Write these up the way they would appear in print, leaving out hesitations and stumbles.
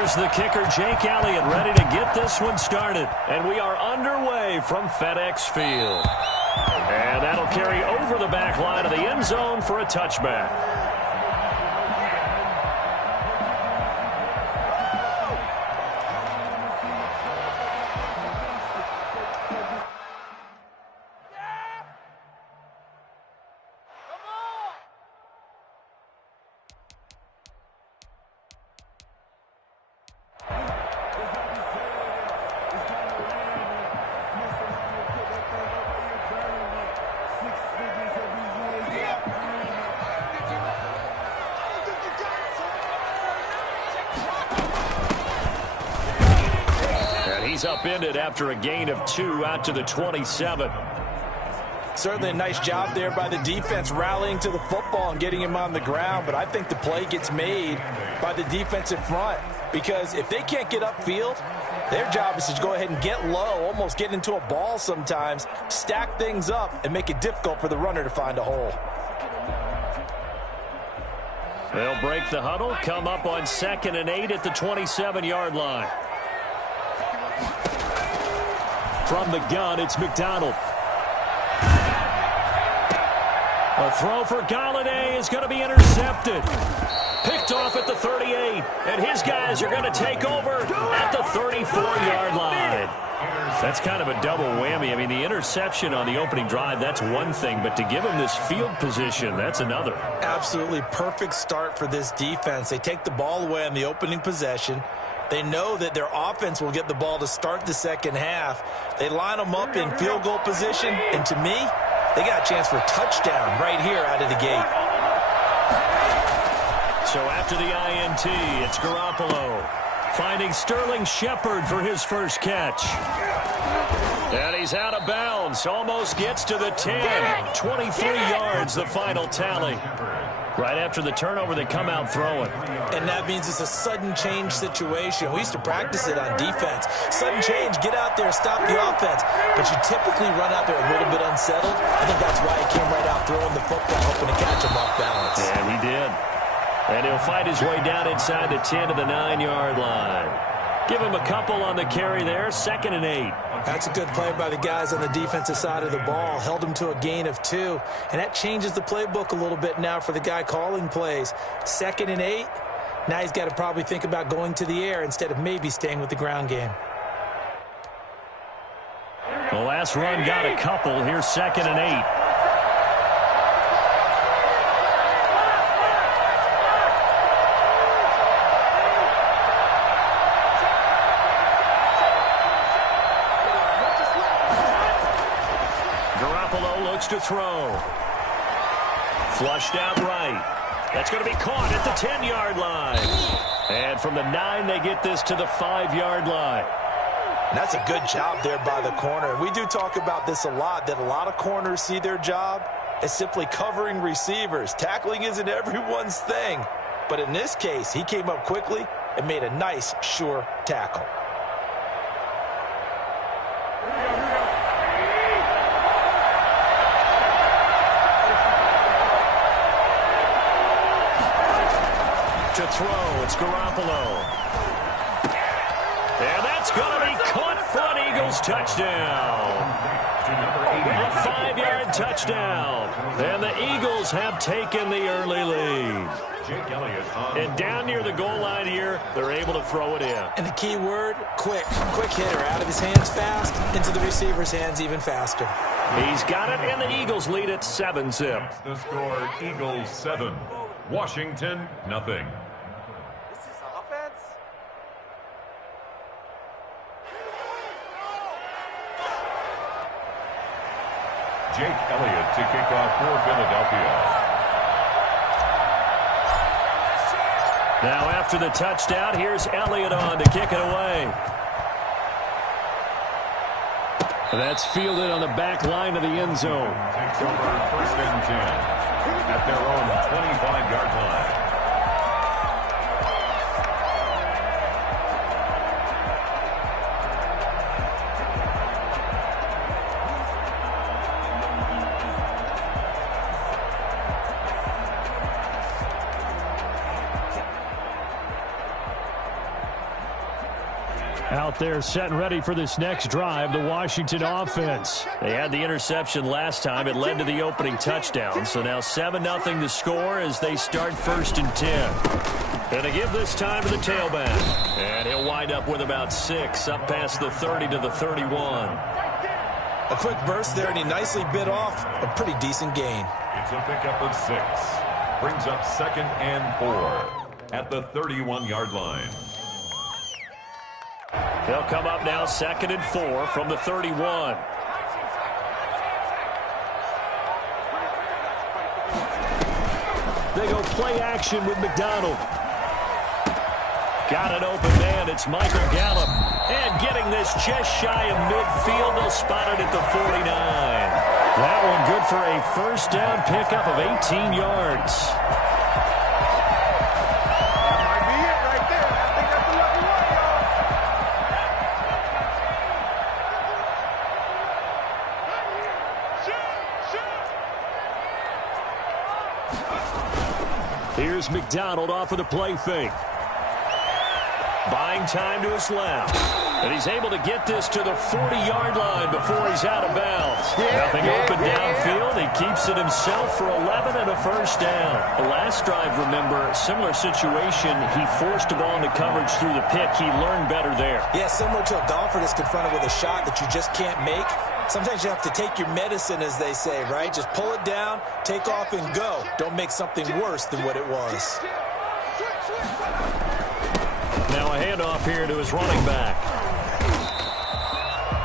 Here's the kicker, Jake Elliott, ready to get this one started. And we are underway from FedEx Field. And that'll carry over the back line of the end zone for a touchback. He's upended after a gain of 2 out to the 27. Certainly a nice job there by the defense rallying to the football and getting him on the ground, but I think the play gets made by the defensive front because if they can't get upfield, their job is to go ahead and get low, almost get into a ball sometimes, stack things up, and make it difficult for the runner to find a hole. They'll break the huddle, come up on 2nd and 8 at the 27-yard line. From the gun, it's McDonald. A throw for Galladay is going to be intercepted. Picked off at the 38, and his guys are going to take over at the 34-yard line. That's kind of a double whammy. I mean, the interception on the opening drive, that's one thing, but to give him this field position, that's another. Absolutely perfect start for this defense. They take the ball away on the opening possession. They know that their offense will get the ball to start the second half. They line them up in field goal position, and to me, they got a chance for a touchdown right here out of the gate. So after the INT, it's Garoppolo finding Sterling Shepard for his first catch. And he's out of bounds, almost gets to the 10. 23 yards, the final tally. Right after the turnover, they come out throwing. And that means it's a sudden change situation. We used to practice it on defense. Sudden change, get out there, stop the offense. But you typically run out there a little bit unsettled. I think that's why he came right out throwing the football, hoping to catch him off balance. And he did. And he'll fight his way down inside the 10 to the 9-yard line. Give him a couple on the carry there, 2nd and 8. That's a good play by the guys on the defensive side of the ball. Held him to a gain of 2. And that changes the playbook a little bit now for the guy calling plays. 2nd and 8. Now he's got to probably think about going to the air instead of maybe staying with the ground game. The last run got a couple. Here's 2nd and 8. To throw. Flushed out right. That's going to be caught at the 10-yard line. And from the 9, they get this to the 5-yard line. And that's a good job there by the corner. We do talk about this a lot, that a lot of corners see their job as simply covering receivers. Tackling isn't everyone's thing. But in this case, he came up quickly and made a nice, sure tackle. To throw, it's Garoppolo. And that's going to be caught for an Eagles touchdown. A 5-yard touchdown. And the Eagles have taken the early lead. And down near the goal line here, they're able to throw it in. And the key word, quick. Quick hitter. Out of his hands fast, into the receiver's hands even faster. He's got it, and the Eagles lead at 7-zip. The score, Eagles 7, Washington 0. Jake Elliott to kick off for Philadelphia. Now after the touchdown, here's Elliott on to kick it away. That's fielded on the back line of the end zone. Takes over 1st and 10 at their own 25-yard line. Out there set and ready for this next drive, the Washington offense. They had the interception last time. It led to the opening touchdown. So now 7-0 the score as they start 1st and 10. And they give this time to the tailback. And he'll wind up with about 6 up past the 30 to the 31. A quick burst there, and he nicely bit off a pretty decent gain. It's a pickup of 6. Brings up 2nd and 4 at the 31-yard line. They'll come up now 2nd and 4 from the 31. They go play action with McDonald. Got an open man. It's Michael Gallup. And getting this just shy of midfield. They'll spot it at the 49. That one good for a 1st down pickup of 18 yards. Here's McDonald off of the play fake. Buying time to his left. And he's able to get this to the 40-yard line before he's out of bounds. Nothing open downfield. He keeps it himself for 11 and a 1st down. The last drive, remember, similar situation. He forced the ball into coverage through the pick. He learned better there. Yeah, similar to a golfer that's confronted with a shot that you just can't make. Sometimes you have to take your medicine, as they say, right? Just pull it down, take off, and go. Don't make something worse than what it was. Now a handoff here to his running back.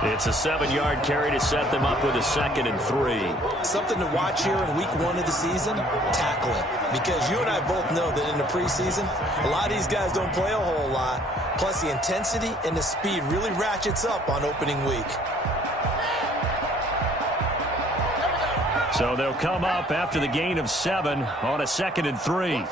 It's a 7-yard carry to set them up with a 2nd and 3. Something to watch here in week 1 of the season, tackling. Because you and I both know that in the preseason, a lot of these guys don't play a whole lot. Plus the intensity and the speed really ratchets up on opening week. So they'll come up after the gain of 7 on a 2nd and 3.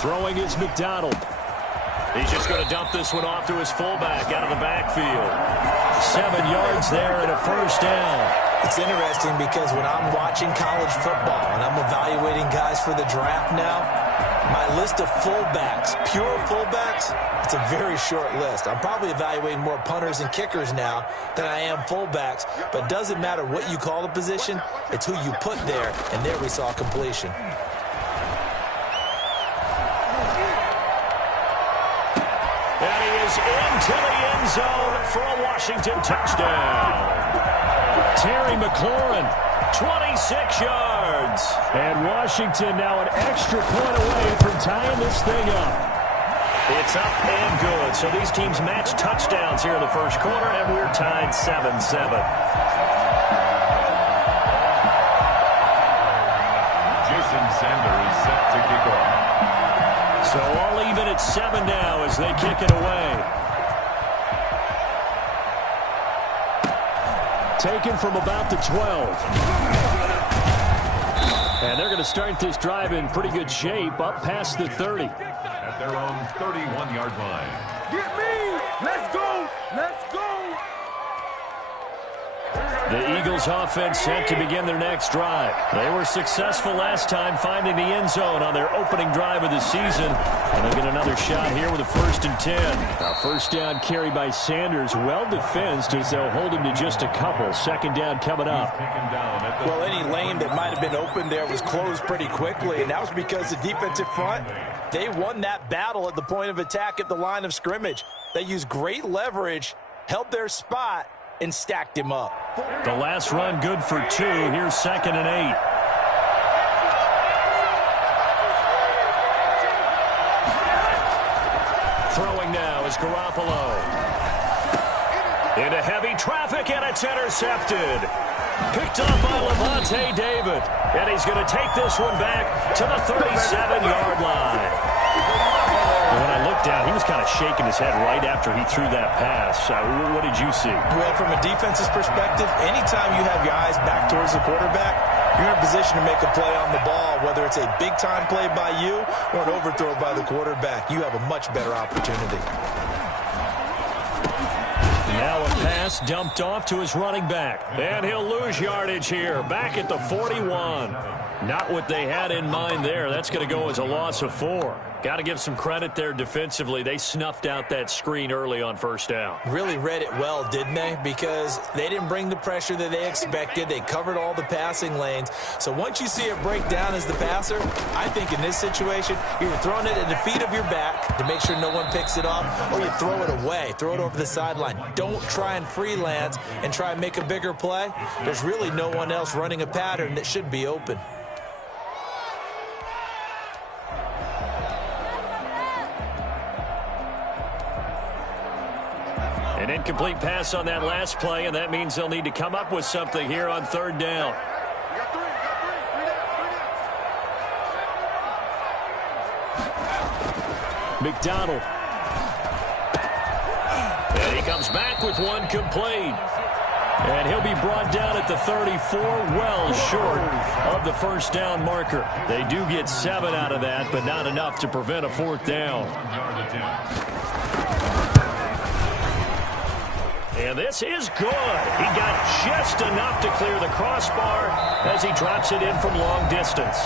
Throwing is McDonald. He's just going to dump this one off to his fullback out of the backfield. 7 yards there and a 1st down. It's interesting because when I'm watching college football and I'm evaluating guys for the draft now, my list of fullbacks, pure fullbacks, it's a very short list. I'm probably evaluating more punters and kickers now than I am fullbacks, but it doesn't matter what you call the position, it's who you put there, and there we saw completion. And he is into the end zone for a Washington touchdown. Terry McLaurin, 26 yards. And Washington now an extra point away from tying this thing up. It's up and good. So these teams match touchdowns here in the 1st quarter, and we're tied 7-7. Jason Sanders set to kick off. So all even at 7 now as they kick it away. Taken from about the 12. And they're going to start this drive in pretty good shape up past the 30. At their own 31-yard line. Get me! Let's go! Let's go! The Eagles offense set to begin their next drive. They were successful last time finding the end zone on their opening drive of the season. And they'll get another shot here with a 1st and 10. A 1st down carry by Sanders. Well defensed as they'll hold him to just a couple. 2nd down coming up. Well, any lane that might have been open there was closed pretty quickly, and that was because the defensive front, they won that battle at the point of attack at the line of scrimmage. They used great leverage, held their spot, and stacked him up. The last run good for 2. Here's 2nd and 8. Throwing now is Garoppolo. Into heavy traffic, and it's intercepted. Picked up by Levante David. And he's going to take this one back to the 37-yard line. When I looked down, he was kind of shaking his head right after he threw that pass. What did you see? Well, from a defense's perspective, anytime you have your eyes back towards the quarterback, you're in a position to make a play on the ball, whether it's a big-time play by you or an overthrow by the quarterback. You have a much better opportunity. Now a pass dumped off to his running back. And he'll lose yardage here. Back at the 41. Not what they had in mind there. That's going to go as a loss of 4. Got to give some credit there defensively. They snuffed out that screen early on first down. Really read it well, didn't they? Because they didn't bring the pressure that they expected. They covered all the passing lanes. So once you see it break down as the passer, I think in this situation, you're throwing it at the feet of your back to make sure no one picks it off, or you throw it away, throw it over the sideline. Don't try and freelance and try and make a bigger play. There's really no one else running a pattern that should be open. An incomplete pass on that last play, and that means they'll need to come up with something here on third down. McDonald. And he comes back with one complete. And he'll be brought down at the 34, well short of the first down marker. They do get 7 out of that, but not enough to prevent a fourth down. And this is good. He got just enough to clear the crossbar as he drops it in from long distance.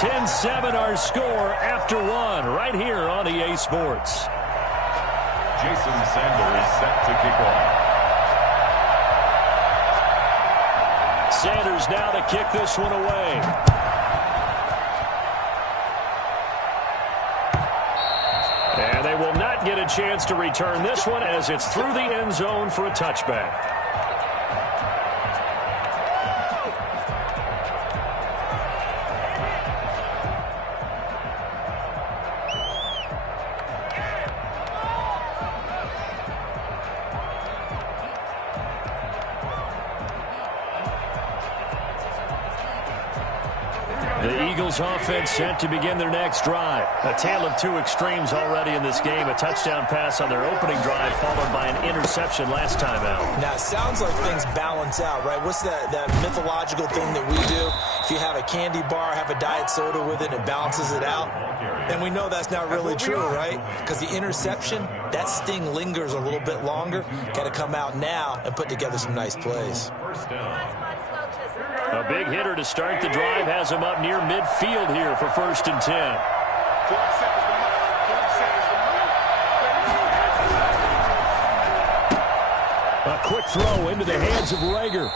10-7 our score after 1 right here on EA Sports. Jason Sanders set to kick off. Sanders now to kick this one away. And they will not get a chance to return this one as it's through the end zone for a touchback. The Eagles offense set to begin their next drive. A tale of two extremes already in this game. A touchdown pass on their opening drive followed by an interception last time out. Now, it sounds like things balance out, right? What's that mythological thing that we do? If you have a candy bar, have a diet soda with it, it balances it out. And we know that's not really true, right? Because the interception, that sting lingers a little bit longer. Got to come out now and put together some nice plays. First down. A big hitter to start the drive has him up near midfield here for 1st and 10. A quick throw into the hands of Rager.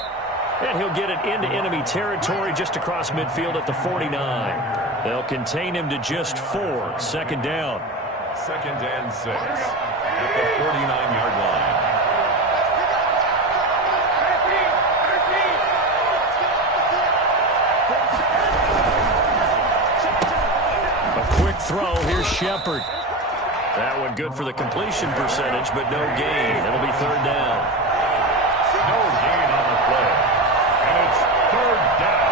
And he'll get it into enemy territory just across midfield at the 49. They'll contain him to just 4. 2nd down. 2nd and 6 at the 49-yard line. Throw, here's Shepard. That one good for the completion percentage, but no gain. It'll be 3rd down. No gain on the play. And it's 3rd down.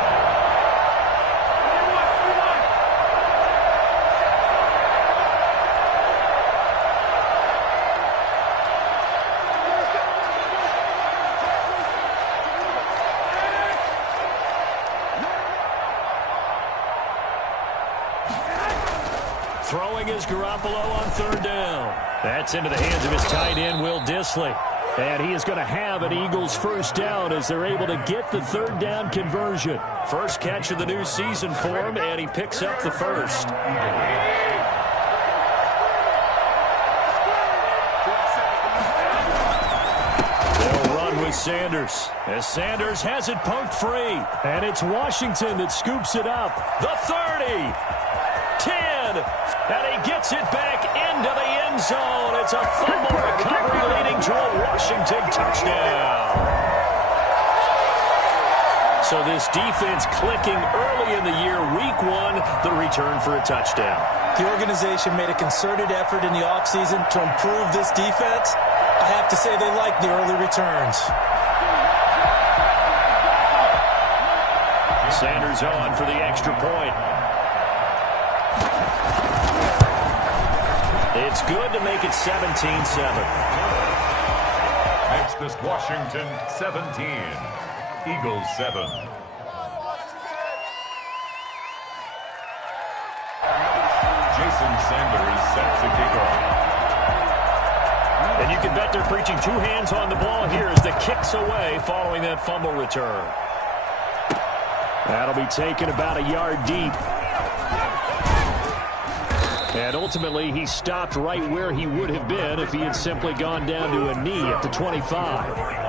Throwing is Garoppolo on 3rd down. That's into the hands of his tight end, Will Dissly. And he is going to have an Eagles 1st down as they're able to get the 3rd down conversion. First catch of the new season for him, and he picks up the 1st. They'll run with Sanders. As Sanders has it poked free. And it's Washington that scoops it up. The 30. 10, and he gets it back into the end zone. It's a fumble recovery leading to a Washington touchdown. So this defense clicking early in the year, week 1, the return for a touchdown. The organization made a concerted effort in the offseason to improve this defense. I have to say they like the early returns. Sanders on for the extra point. It's good to make it 17-7. Makes this Washington 17. Eagles 7. Jason Sanders set to kick off. And you can bet they're preaching two hands on the ball here as the kick's away following that fumble return. That'll be taken about a yard deep. And ultimately, he stopped right where he would have been if he had simply gone down to a knee at the 25.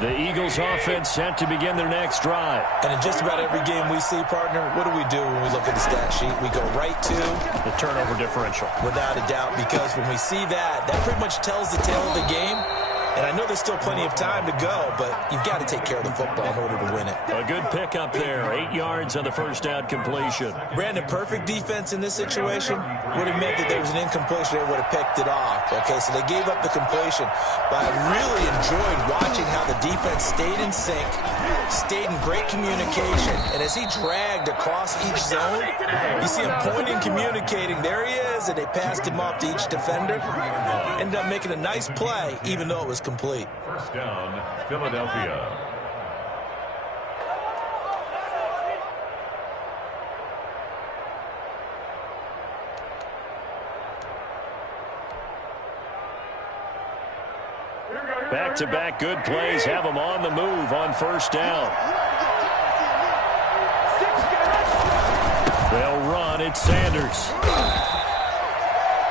The Eagles offense set to begin their next drive. And in just about every game we see, partner, what do we do when we look at the stat sheet? We go right to the turnover differential. Without a doubt, because when we see that, that pretty much tells the tale of the game. And I know there's still plenty of time to go, but you've got to take care of the football in order to win it. A good pickup there. 8 yards on the first down completion. Brandon, perfect defense in this situation would have meant that there was an incompletion. They would have picked it off. Okay, so they gave up the completion. But I really enjoyed watching how the defense stayed in sync, stayed in great communication. And as he dragged across each zone, you see him pointing, communicating. There he is, and they passed him off to each defender. Ended up making a nice play, even though it was complete. First down, Philadelphia. Back-to-back good plays have them on the move on first down. They'll run. It's Sanders.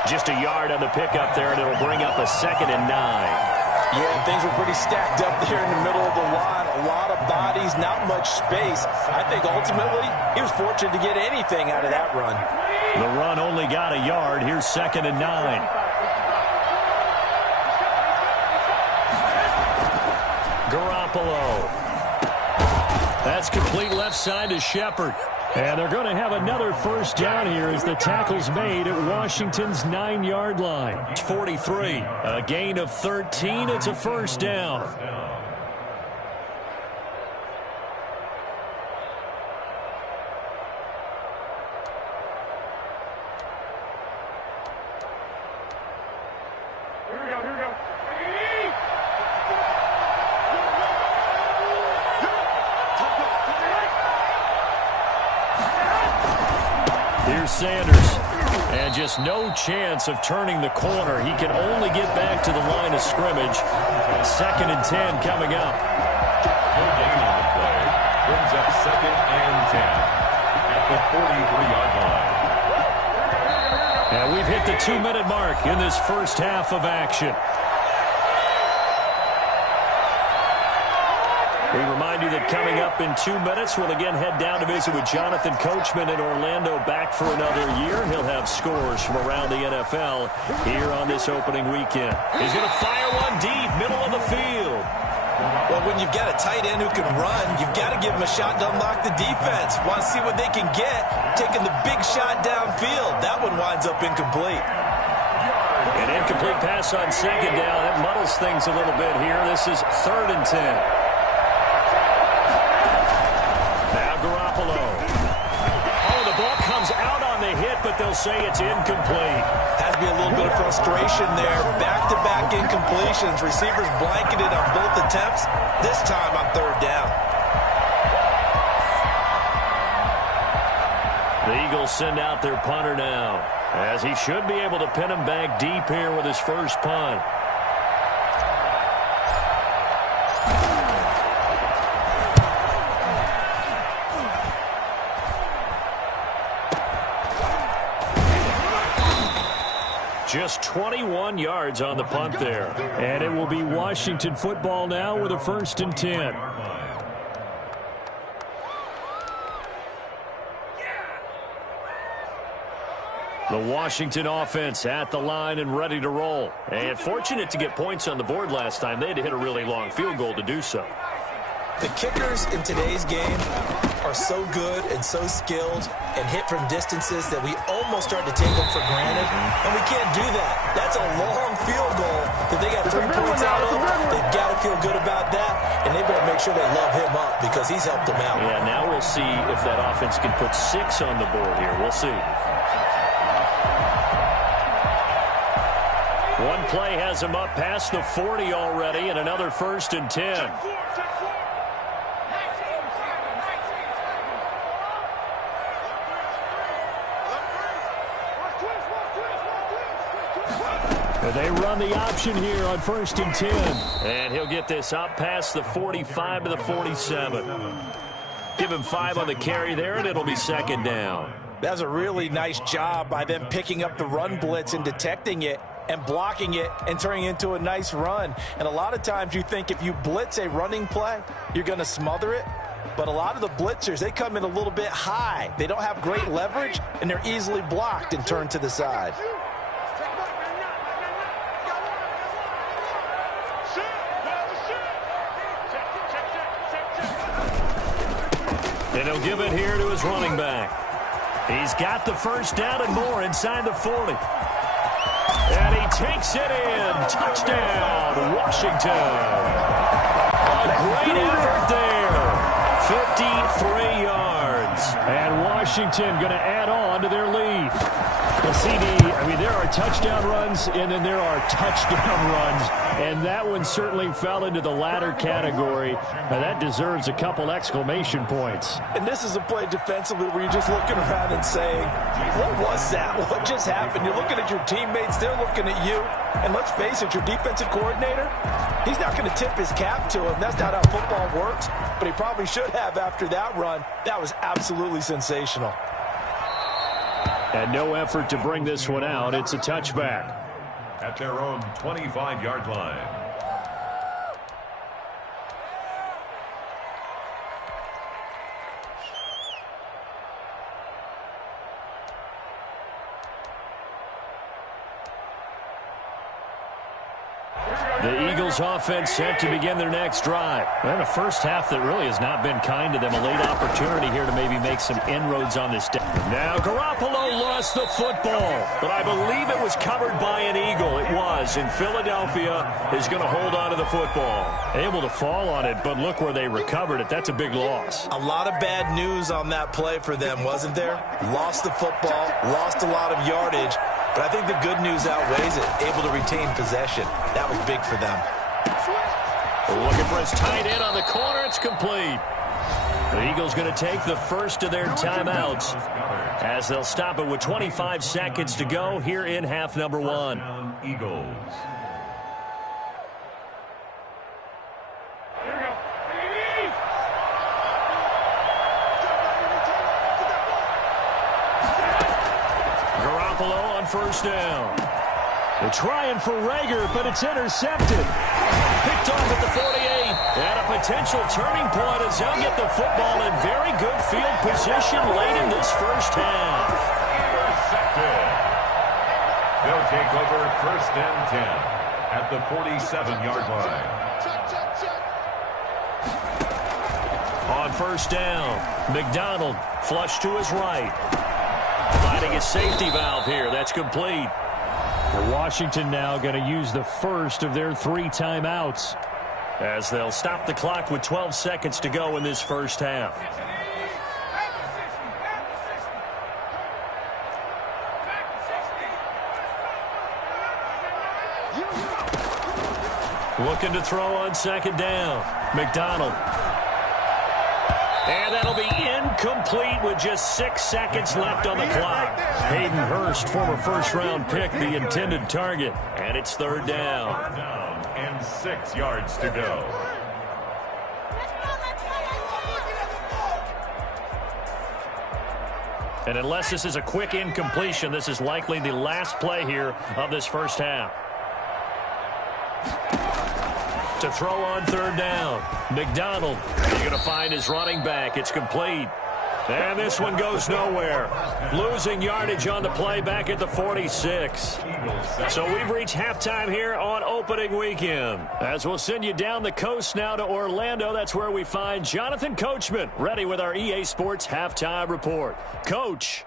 Just a yard on the pickup there, and it'll bring up a 2nd and 9. Yeah, and things were pretty stacked up there in the middle of the line. A lot of bodies, not much space. I think ultimately he was fortunate to get anything out of that run. The run only got a yard. Here's 2nd and 9. Garoppolo. That's complete left side to Shepard. And they're going to have another first down here as the tackle's made at Washington's 9-yard line. It's 43. A gain of 13. It's a first down. Sanders, and just no chance of turning the corner. He can only get back to the line of scrimmage. 2nd and 10 coming up. No gain on the play. Brings up 2nd and 10 at the 43-yard line. And we've hit the 2-minute mark in this first half of action. We remind you that coming up in 2 minutes, we'll again head down to visit with Jonathan Coachman in Orlando, back for another year. He'll have scores from around the NFL here on this opening weekend. He's going to fire one deep, middle of the field. Well, when you've got a tight end who can run, you've got to give him a shot to unlock the defense. Want to see what they can get, taking the big shot downfield. That one winds up incomplete. An incomplete pass on 2nd down. That muddles things a little bit here. This is 3rd and 10. Oh, the ball comes out on the hit, but they'll say it's incomplete. Has to be a little bit of frustration there. Back-to-back incompletions. Receivers blanketed on both attempts, this time on 3rd down. The Eagles send out their punter now, as he should be able to pin him back deep here with his first punt. Just 21 yards on the punt there. And it will be Washington football now with a 1st and 10. The Washington offense at the line and ready to roll. And fortunate to get points on the board last time. They had to hit a really long field goal to do so. The kickers in today's game are so good and so skilled and hit from distances that we almost start to take them for granted, and we can't do that. That's a long field goal that they got 3 points out of. They've got to feel good about that, and they better make sure they love him up because he's helped them out. Yeah, now we'll see if that offense can put 6 on the board here. We'll see. One play has him up past the 40 already, and another 1st and 10. And they run the option here on 1st and 10. And he'll get this up past the 45 to the 47. Give him 5 on the carry there, and it'll be 2nd down. That's a really nice job by them picking up the run blitz and detecting it and blocking it and turning it into a nice run. And a lot of times you think if you blitz a running play, you're going to smother it. But a lot of the blitzers, they come in a little bit high. They don't have great leverage, and they're easily blocked and turned to the side. And he'll give it here to his running back. He's got the 1st down and more inside the 40. And he takes it in. Touchdown, Washington. A great effort there. 53 yards. And Washington going to add on to their lead. The CD, there are touchdown runs, and then there are touchdown runs. And that one certainly fell into the latter category. Now, that deserves a couple exclamation points. And this is a play defensively where you're just looking around and saying, what was that? What just happened? You're looking at your teammates. They're looking at you. And let's face it, your defensive coordinator, he's not going to tip his cap to him. That's not how football works. But he probably should have after that run. That was absolutely sensational. And no effort to bring this one out. It's a touchback. At their own 25-yard line. The Eagles offense set to begin their next drive. And a first half that really has not been kind to them. A late opportunity here to maybe make some inroads on this day. Now Garoppolo lost the football, but I believe it was covered by an Eagle. It was, and Philadelphia is going to hold on to the football. Able to fall on it, but look where they recovered it. That's a big loss. A lot of bad news on that play for them, wasn't there? Lost the football, lost a lot of yardage. But I think the good news outweighs it. Able to retain possession. That was big for them. Looking for his tight end on the corner. It's complete. The Eagles going to take the first of their timeouts as they'll stop it with 25 seconds to go here in half number 1. Eagles. On 1st down. They're trying for Rager, but it's intercepted. Picked off at the 48. And a potential turning point as they'll get the football in very good field position late in this first half. Intercepted. They'll take over 1st and 10 at the 47-yard line. On 1st down, McDonald flush to his right. Finding a safety valve here. That's complete. Washington now going to use the first of their 3 timeouts as they'll stop the clock with 12 seconds to go in this first half. Looking to throw on 2nd down. McDonald. And that'll be incomplete with just 6 seconds left on the clock. Hayden Hurst, former first-round pick, the intended target. And it's 3rd down. And 6 yards to go. And unless this is a quick incompletion, this is likely the last play here of this first half. To throw on 3rd down. McDonald, he's going to find his running back. It's complete. And this one goes nowhere. Losing yardage on the play back at the 46. So we've reached halftime here on opening weekend. As we'll send you down the coast now to Orlando. That's where we find Jonathan Coachman ready with our EA Sports halftime report. Coach.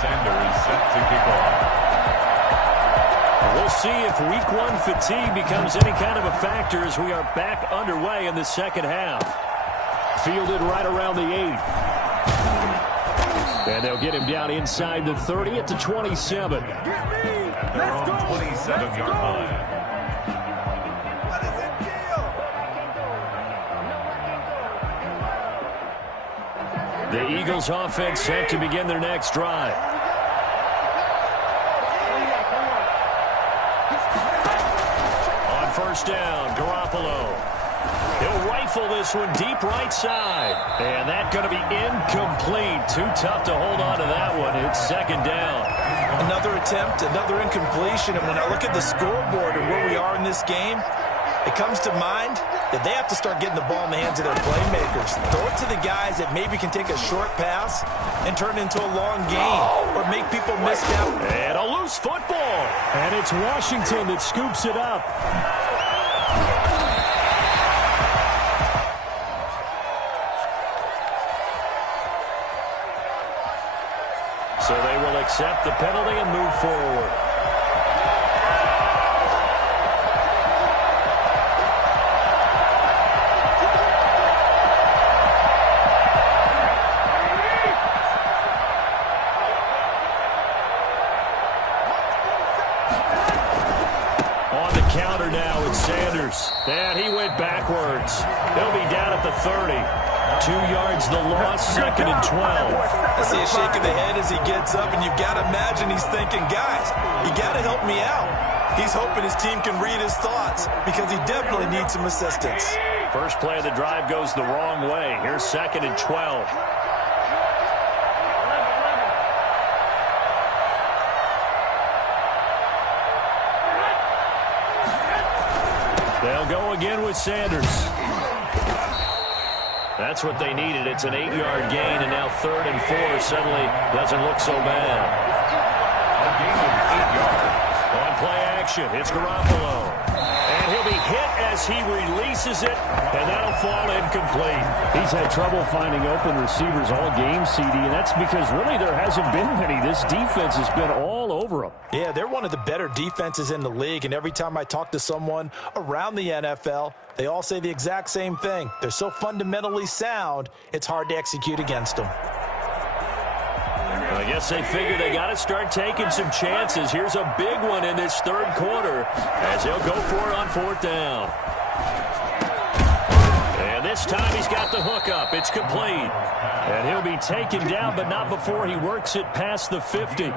Sanders set to kick off. We'll see if week 1 fatigue becomes any kind of a factor as we are back underway in the second half. Fielded right around the 8. And they'll get him down inside the 30 at the 27. At their own 27-yard line. The Eagles offense set to begin their next drive. On first down, Garoppolo. He'll rifle this one deep right side. And that's going to be incomplete. Too tough to hold on to that one. It's second down. Another attempt, another incompletion. And when I look at the scoreboard and where we are in this game, it comes to mind that they have to start getting the ball in the hands of their playmakers. Throw it to the guys that maybe can take a short pass and turn it into a long gain or make people miss out. And a loose football. And it's Washington that scoops it up. So they will accept the penalty and move forward. Counter now with Sanders. And he went backwards. He'll be down at the 30. 2 yards the loss, second and 12. I see a shake of the head as he gets up, and you've got to imagine he's thinking, guys, you got to help me out. He's hoping his team can read his thoughts because he definitely needs some assistance. First play of the drive goes the wrong way. Here's second and 12. They'll go again with Sanders. That's what they needed. It's an 8-yard gain, and now third and 4 suddenly doesn't look so bad. A gain of 8 yards. On play action, it's Garoppolo. And he'll be hit as he releases it, and that'll fall incomplete. He's had trouble finding open receivers all game, CD, and that's because really there hasn't been many. This defense has been all over him. Yeah, they're one of the better defenses in the league, and every time I talk to someone around the NFL, they all say the exact same thing. They're so fundamentally sound, it's hard to execute against them. I guess they figure they got to start taking some chances. Here's a big one in this third quarter as he'll go for it on fourth down. And this time he's got the hook up. It's complete. And he'll be taken down, but not before he works it past the 50.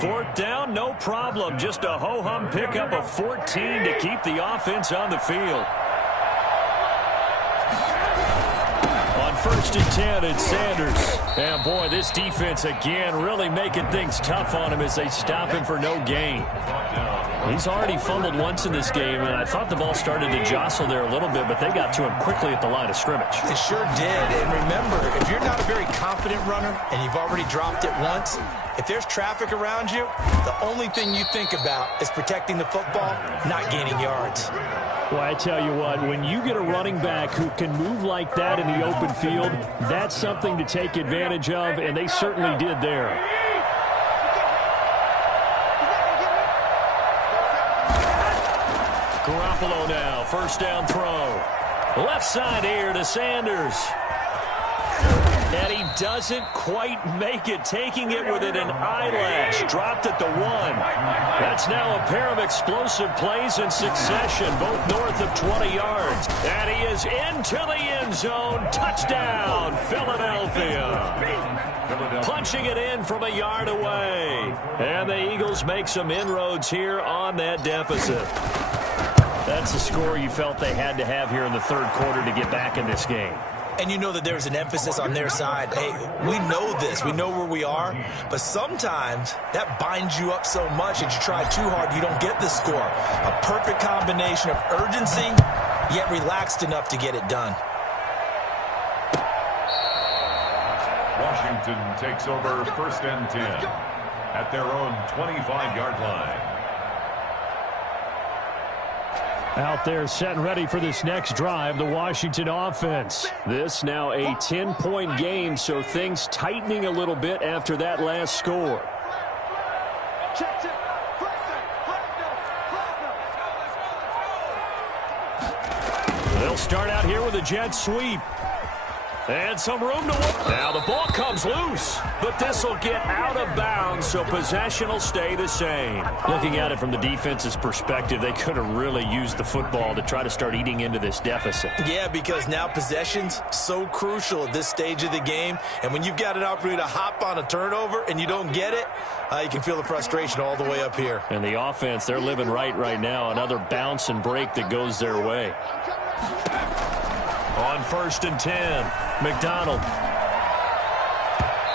Fourth down, no problem. Just a ho-hum pickup of 14 to keep the offense on the field. First and 10, it's Sanders. And boy, this defense again really making things tough on him as they stop him for no gain. He's already fumbled once in this game, and I thought the ball started to jostle there a little bit, but they got to him quickly at the line of scrimmage. It sure did. And remember, if you're not a very confident runner and you've already dropped it once, if there's traffic around you, the only thing you think about is protecting the football, not gaining yards. Well, I tell you what, when you get a running back who can move like that in the open field, that's something to take advantage of, and they certainly did there. Garoppolo now, first down throw. Left side here to Sanders. And he doesn't quite make it, taking it within an eyelash. Dropped at the 1. That's now a pair of explosive plays in succession, both north of 20 yards. And he is into the end zone. Touchdown, Philadelphia. Punching it in from a yard away. And the Eagles make some inroads here on that deficit. That's the score you felt they had to have here in the third quarter to get back in this game. And you know that there's an emphasis on their side. Hey, we know this. We know where we are. But sometimes that binds you up so much that you try too hard, you don't get the score. A perfect combination of urgency, yet relaxed enough to get it done. Washington takes over first and 10 at their own 25-yard line. Out there set and ready for this next drive, the Washington offense. This now a 10-point game, so things tightening a little bit after that last score. They'll start out here with a jet sweep. And some room to work. Now the ball comes loose, but this will get out of bounds, so possession will stay the same. Looking at it from the defense's perspective, they could have really used the football to try to start eating into this deficit. Yeah, because now possession's so crucial at this stage of the game, and when you've got an opportunity to hop on a turnover and you don't get it, you can feel the frustration all the way up here. And the offense, they're living right now. Another bounce and break that goes their way. On 1st and 10, McDonald.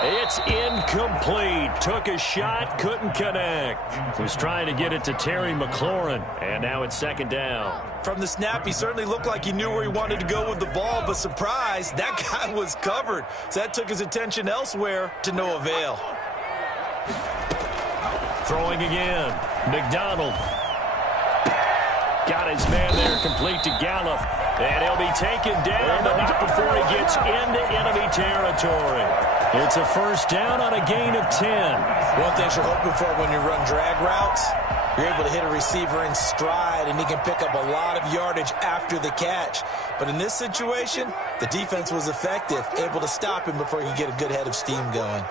It's incomplete. Took a shot, couldn't connect. Was trying to get it to Terry McLaurin, and now it's 2nd down. From the snap, he certainly looked like he knew where he wanted to go with the ball, but surprise, that guy was covered. So that took his attention elsewhere to no avail. Throwing again, McDonald. Got his man there, complete to Gallup. And he'll be taken down, but not before he gets into enemy territory. It's a 1st down on a gain of 10. One thing you're hoping for when you run drag routes, you're able to hit a receiver in stride, and he can pick up a lot of yardage after the catch. But in this situation, the defense was effective, able to stop him before he could get a good head of steam going.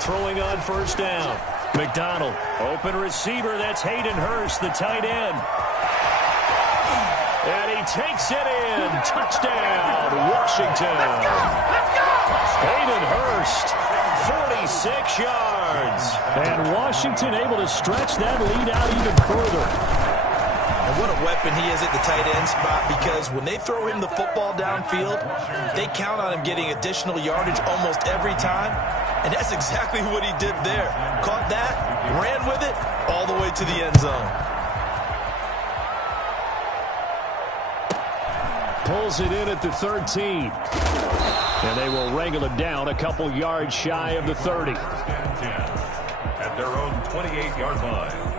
Throwing on 1st down. McDonald, open receiver, that's Hayden Hurst, the tight end. And he takes it in. Touchdown, Washington. Hayden Hurst, 46 yards. And Washington able to stretch that lead out even further. And what a weapon he is at the tight end spot, because when they throw him the football downfield, they count on him getting additional yardage almost every time. And that's exactly what he did there. Caught that, ran with it, all the way to the end zone. Pulls it in at the 13. And they will wrangle it down a couple yards shy of the 30. At their own 28-yard line.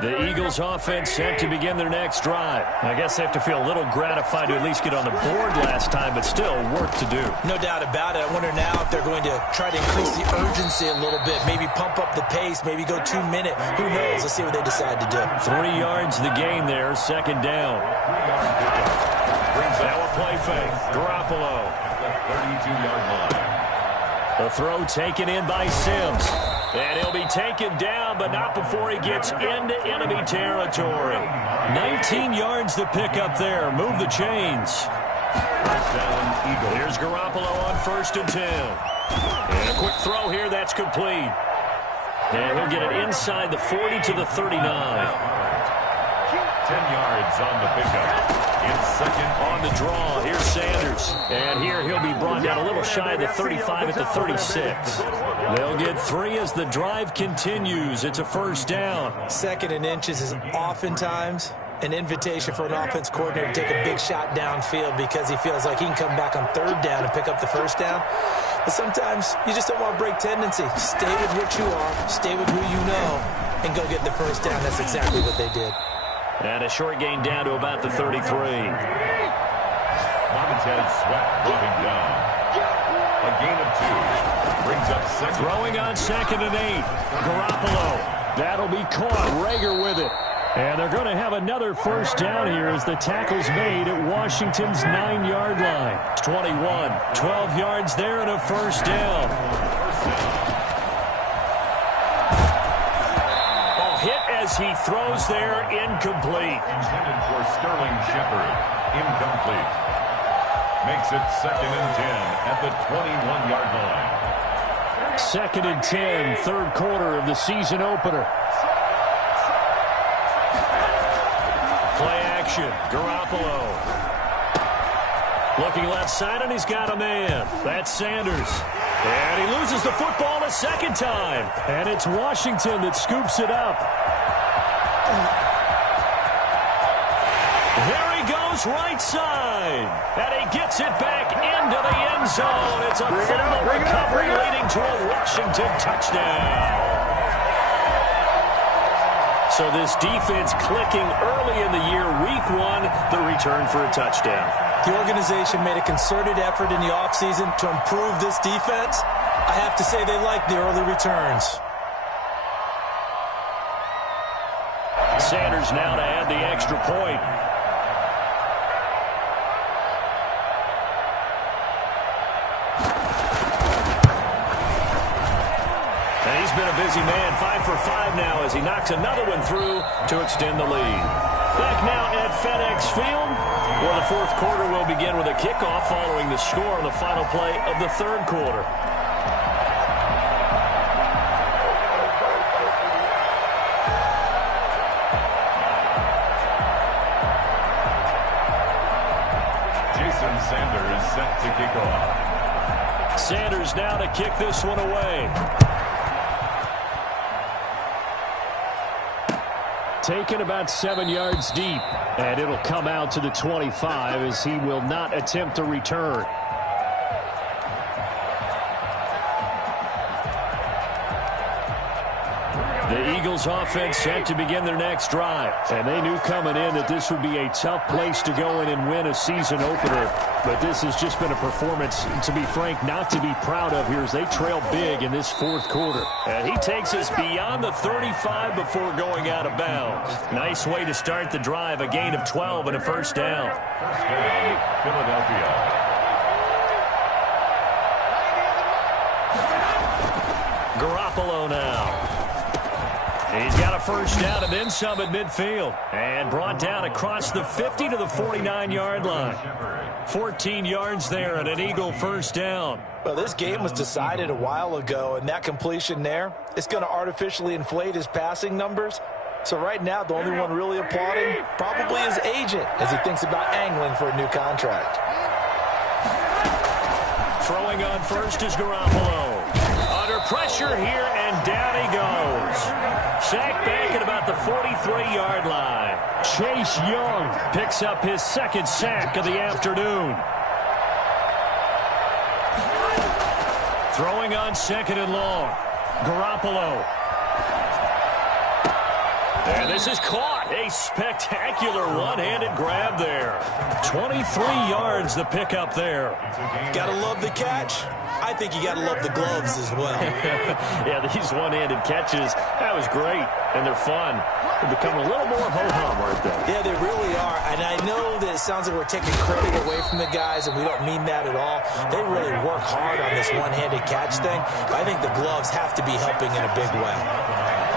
The Eagles offense set to begin their next drive. I guess they have to feel a little gratified to at least get on the board last time, but still work to do. No doubt about it. I wonder now if they're going to try to increase the urgency a little bit, maybe pump up the pace, maybe go 2-minute. Who knows? Let's see what they decide to do. 3 yards the gain there, 2nd down. Now a play fake. Garoppolo. At the 32-yard line. The throw taken in by Sims. And he'll be taken down, but not before he gets into enemy territory. 19 yards to pick up there. Move the chains. Here's Garoppolo on 1st and 10. And a quick throw here, that's complete. And he'll get it inside the 40 to the 39. 10 yards on the pickup. It's 2nd on the draw. Here's Sanders. And here he'll be brought down a little shy of the 35 at the 36. They'll get 3 as the drive continues. It's a 1st down. 2nd and inches is oftentimes an invitation for an offense coordinator to take a big shot downfield because he feels like he can come back on 3rd down and pick up the 1st down. But sometimes you just don't want to break tendency. Stay with what you are, stay with who you know, and go get the 1st down. That's exactly what they did. And a short gain down to about the 33. Montez Sweat brought him down. A gain of 2. Brings up 2nd. Throwing on 2nd and 8. Garoppolo. That'll be caught. Rager with it. And they're going to have another 1st down here as the tackle's made at Washington's 9-yard line. 21. 12 yards there and a 1st down. As he throws there, incomplete. Intended for Sterling Shepard. Incomplete. Makes it 2nd and 10 at the 21-yard line. 2nd and 10, 3rd quarter of the season opener. Play action. Garoppolo. Looking left side, and he's got a man. That's Sanders. And he loses the football a 2nd time. And it's Washington that scoops it up. There he goes, right side. And he gets it back into the end zone. It's a fumble recovery leading to a Washington touchdown. So this defense clicking early in the year, week 1, the return for a touchdown. The organization made a concerted effort in the offseason to improve this defense. I have to say they like the early returns. Sanders now to add the extra point. And he's been a busy man, 5 for 5 now as he knocks another one through to extend the lead. Back now at FedEx Field, where the fourth quarter will begin with a kickoff following the score on the final play of the third quarter. Sanders set to kick off. Sanders now to kick this one away. Taken about 7 yards deep, and it'll come out to the 25 as he will not attempt to return. The Eagles offense set to begin their next drive. And they knew coming in that this would be a tough place to go in and win a season opener. But this has just been a performance, to be frank, not to be proud of here as they trail big in this fourth quarter. And he takes us beyond the 35 before going out of bounds. Nice way to start the drive, a gain of 12 and a first down. First down, Philadelphia. Garoppolo now. He's got a first down and then some at midfield. And brought down across the 50 to the 49-yard line. 14 yards there and an Eagle first down. Well, this game was decided a while ago, and that completion there is going to artificially inflate his passing numbers. So right now, the only one really applauding probably his agent as he thinks about angling for a new contract. Throwing on first is Garoppolo. Under pressure here, and down he goes. Sacked back at about the 43-yard line. Chase Young picks up his second sack of the afternoon. Throwing on second and long. Garoppolo. And this is caught. A spectacular one-handed grab there. 23 yards the pickup there. Gotta love the catch. I think you got to love the gloves as well. Yeah, these one-handed catches, that was great, and they're fun. They become a little more ho-hum, aren't they? Yeah, they really are, and I know that it sounds like we're taking credit away from the guys, and we don't mean that at all. They really work hard on this one-handed catch thing, but I think the gloves have to be helping in a big way.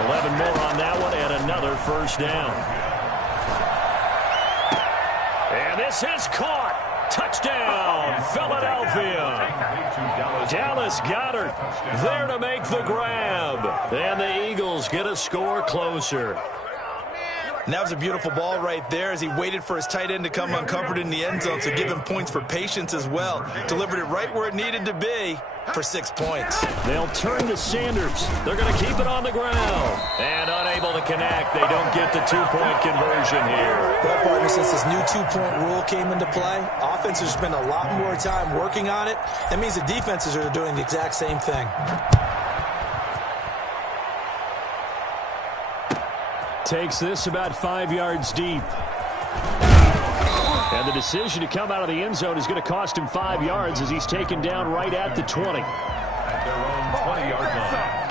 11 more on that one, and another first down. And this is caught. Touchdown, Philadelphia. Dallas Goedert there to make the grab. And the Eagles get a score closer. And that was a beautiful ball right there as he waited for his tight end to come uncovered in the end zone, so give him points for patience as well. Delivered it right where it needed to be for 6 points. They'll turn to Sanders. They're going to keep it on the ground. And unable to connect. They don't get the two-point conversion here. Well, partner, since this new two-point rule came into play, offenses spend a lot more time working on it. That means the defenses are doing the exact same thing. Takes this about 5 yards deep. And the decision to come out of the end zone is going to cost him 5 yards as he's taken down right at the 20. At their own 20-yard line.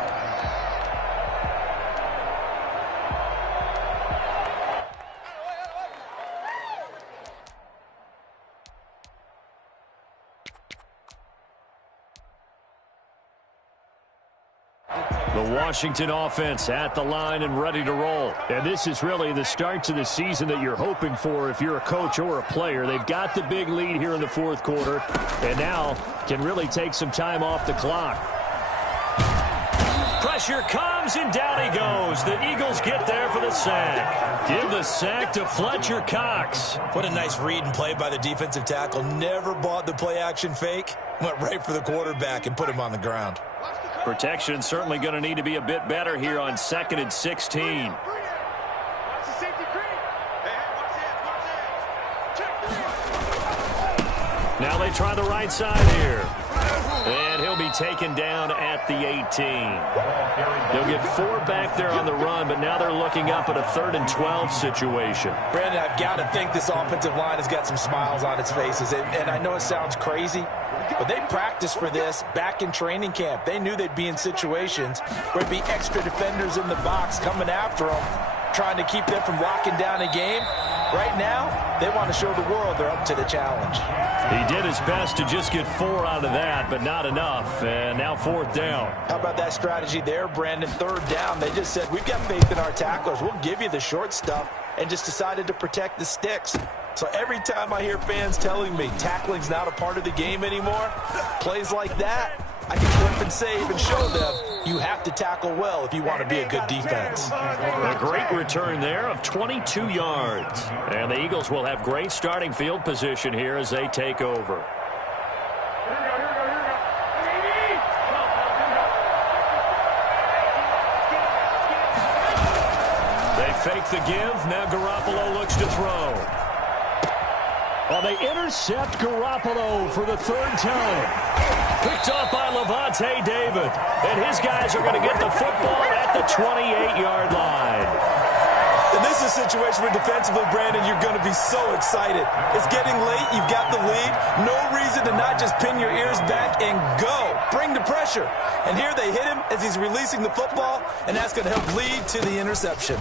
The Washington offense at the line and ready to roll. And this is really the start to the season that you're hoping for if you're a coach or a player. They've got the big lead here in the fourth quarter and now can really take some time off the clock. Pressure comes and down he goes. The Eagles get there for the sack. Give the sack to Fletcher Cox. What a nice read and play by the defensive tackle. Never bought the play-action fake. Went right for the quarterback and put him on the ground. Protection certainly going to need to be a bit better here on 2nd and 16. Now they try the right side here. And he'll be taken down at the 18. They'll get 4 back there on the run, but now they're looking up at a 3rd and 12 situation. Brandon, I've got to think this offensive line has got some smiles on its faces. And I know it sounds crazy, but they practiced for this back in training camp. They knew they'd be in situations where there'd be extra defenders in the box coming after them, trying to keep them from locking down a game. Right now, they want to show the world they're up to the challenge. He did his best to just get 4 out of that, but not enough. And now 4th down. How about that strategy there, Brandon? 3rd down. They just said, we've got faith in our tacklers. We'll give you the short stuff, and just decided to protect the sticks. So every time I hear fans telling me tackling's not a part of the game anymore, plays like that, I can flip and save and show them you have to tackle well if you want to be a good defense. A great return there of 22 yards. And the Eagles will have great starting field position here as they take over. They fake the give. Now Garoppolo looks to throw. Well, they intercept Garoppolo for the 3rd time. Picked off by Levante David. And his guys are going to get the football at the 28-yard line. And this is a situation where defensively, Brandon, you're going to be so excited. It's getting late. You've got the lead. No reason to not just pin your ears back and go. Bring the pressure. And here they hit him as he's releasing the football, and that's going to help lead to the interception.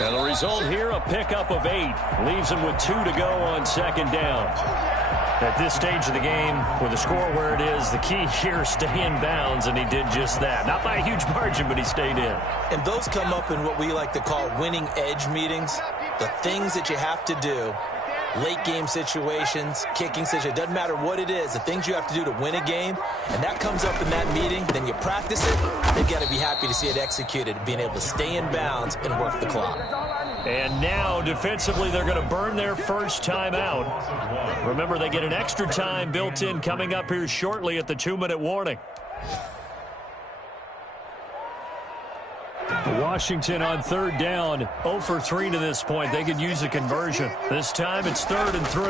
And the result here, a pickup of 8. Leaves him with 2 to go on 2nd down. At this stage of the game, with the score where it is, the key here, stay in bounds, and he did just that. Not by a huge margin, but he stayed in. And those come up in what we like to call winning edge meetings. The things that you have to do, late game situations, kicking situations, doesn't matter what it is, the things you have to do to win a game, and that comes up in that meeting, then you practice it, they've got to be happy to see it executed, being able to stay in bounds and work the clock. And now, defensively, they're going to burn their first timeout. Remember, they get an extra time built in coming up here shortly at the 2-minute warning. Washington on 3rd down, 0 for 3 to this point. They could use a conversion. This time it's 3rd and 3.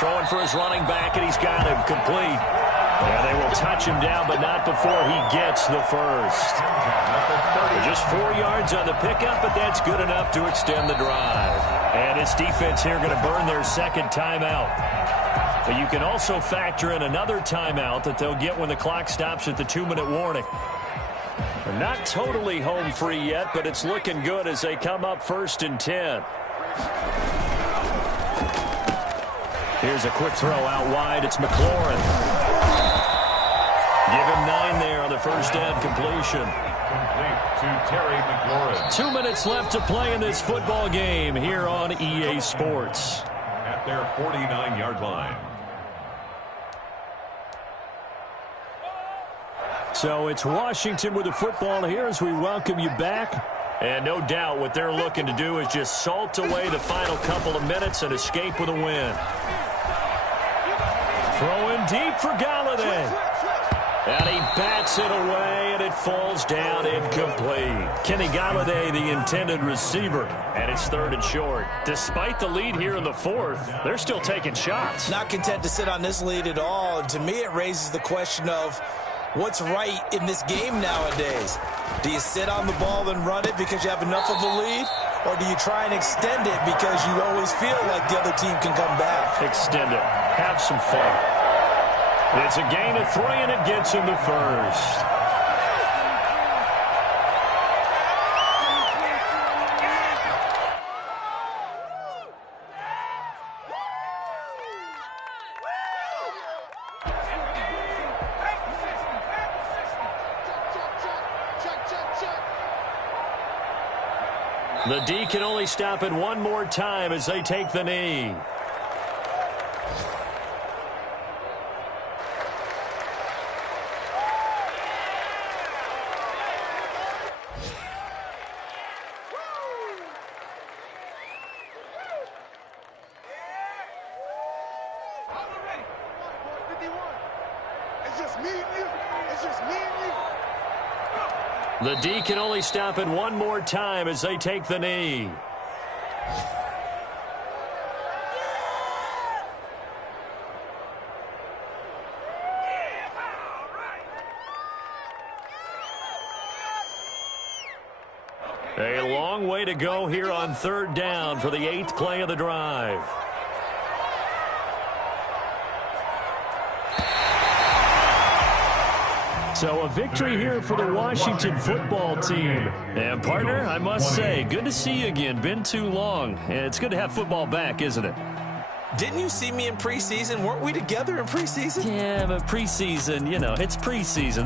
Throwing for his running back, and he's got him complete. And they will touch him down, but not before he gets the first. Just 4 yards on the pickup, but that's good enough to extend the drive. And his defense here going to burn their 2nd timeout. But you can also factor in another timeout that they'll get when the clock stops at the 2-minute warning. They're not totally home free yet, but it's looking good as they come up 1st and 10. Here's a quick throw out wide. It's McLaurin. Give him 9 there on the first down completion. Complete to Terry McLaurin. 2 minutes left to play in this football game here on EA Sports. At their 49-yard line. So it's Washington with the football here as we welcome you back. And no doubt what they're looking to do is just salt away the final couple of minutes and escape with a win. Throwing deep for Galladay. And he bats it away, and it falls down incomplete. Kenny Galladay, the intended receiver, and it's 3rd and short. Despite the lead here in the 4th, they're still taking shots. Not content to sit on this lead at all. And to me, it raises the question of what's right in this game nowadays. Do you sit on the ball and run it because you have enough of a lead? Or do you try and extend it because you always feel like the other team can come back? Extend it. Have some fun. It's a gain of 3, and it gets him the first. The D can only stop it one more time as they take the knee. The D can only stop it one more time as they take the knee. A long way to go here on 3rd down for the 8th play of the drive. So a victory here for the Washington football team. And partner, I must say, good to see you again. Been too long. And it's good to have football back, isn't it? Didn't you see me in preseason? Weren't we together in preseason? Yeah, but preseason, you know, it's preseason.